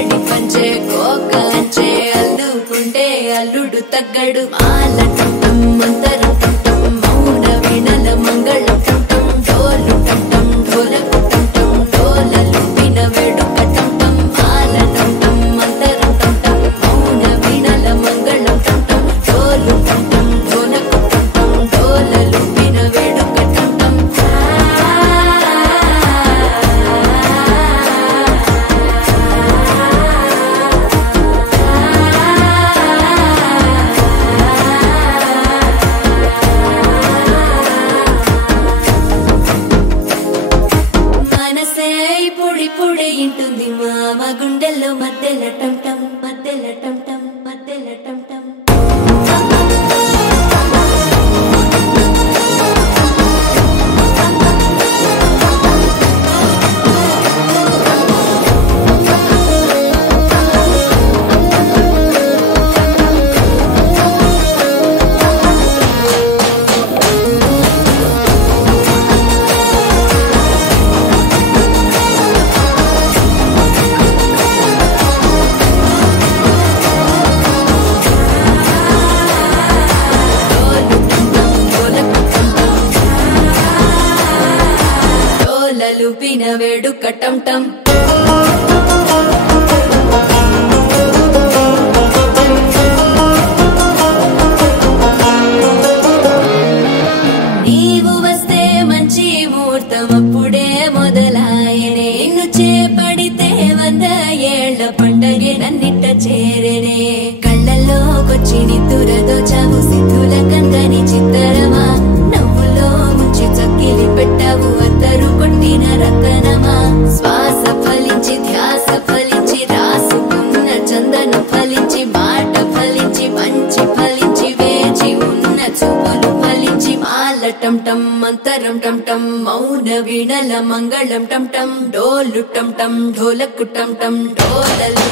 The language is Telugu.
మేడి పంచే కోకలంచే అల్లుకుంటే అల్లుడు తగ్గడు మాల టంటం మంతరం టంటం మౌన వీణల మంగళం టంటం డోలు టంటం ఢోలకు టంటం డోలలు విన వేడుక టంటం మాల టంటం మంతరం టంటం మౌన వీణల మంగళం టంటం డోలు టంటం ఢోలకు టంటం డోలలు విన వేడుక టంటం మనసే పొడి పొడి ఇంటుంది మామ గుండెల్లో మధ్యల టంటం మధ్యల టంటం మధ్యల టంటం లలుపిన వేడుక టంటం నీవు వస్తే మంచి ముహూర్తం అప్పుడే మొదలాయనే నిన్ను చేపడితే 100 ఏళ్ల పండగే నన్నిట్ట చేరనే కళ్ళల్లోకొచ్చి నిద్దురదోచావు సిద్ధుల కందని చిత్తరమా నవ్వులో ముంచి చక్కిలి పెట్టావు అద్దరు కొట్టిన రతనమా శ్వాస ఫలించి ధ్యాస ఫలించి రాసుకున్న చందనం ఫలించి మాట ఫలించి మంచి ఫలించి వేచి ఉన్న చూపులు ఫలించి మాల టంటం మంతరం టంటం మౌన వీణల మంగళం టంటం డోలు టంటం ఢోలకు టంటం డోలలు